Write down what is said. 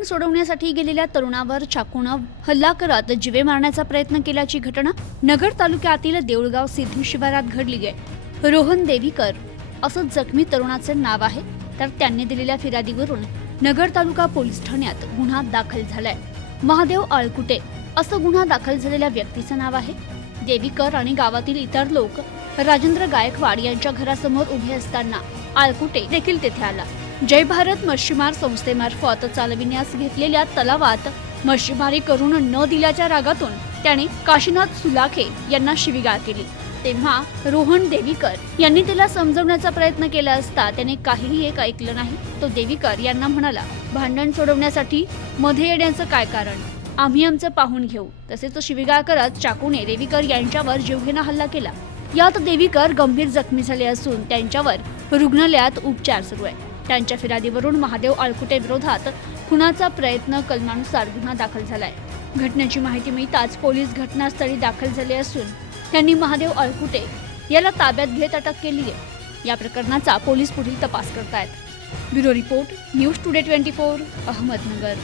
भांडण सोडवण्यासाठी गेलेल्या तरुणावर चाकूनं हल्ला करत जिवे मारण्याचा प्रयत्न केल्याची घटना नगर तालुक्यातील देऊळगाव सिद्धी शिवारात घडली आहे. रोहन देवीकर असं जखमी तरुणाचं नाव आहे. तर त्यांनी दिलेल्या फिर्यादीवरून नगर तालुका पोलीस ठाण्यात गुन्हा दाखल झालाय. महादेव आळकुटे असं गुन्हा दाखल झालेल्या व्यक्तीचं नाव आहे. देवीकर आणि गावातील इतर लोक राजेंद्र गायकवाड यांच्या घरासमोर उभे असताना आळकुटे देखील तेथे आला. जय भारत मच्छीमार संस्थेमार्फत चालविण्यास घेतलेल्या तलावात मच्छीमारी करून न दिल्याच्या रागातून त्याने काशीनाथ सुलाखे यांना शिवीगाळ केली. तेव्हा रोहन देवीकर यांनी त्याला समजवण्याचा प्रयत्न केला असता त्याने काहीही एक ऐकलं नाही. तो देवीकर यांना म्हणाला भांडण सोडवण्यासाठी मध्ये येण्याचं काय कारण? आम्ही आमचं पाहून घेऊ. तसेच तो शिवीगाळ करत चाकूने देवीकर यांच्यावर जीवघेणा हल्ला केला. यात देवीकर गंभीर जखमी झाले असून त्यांच्यावर रुग्णालयात उपचार सुरू आहे त्यांच्या फिर्यादीवरून महादेव आळकुटे विरोधात खुनाचा प्रयत्न कलमानुसार गुन्हा दाखल झालाय. घटनेची माहिती मिळताच पोलीस घटनास्थळी दाखल झाले असून त्यांनी महादेव आळकुटे याला ताब्यात घेत अटक केली आहे. या प्रकरणाचा पोलीस पुढील तपास करतायत. Bureau report News Today twenty four Ahmednagar.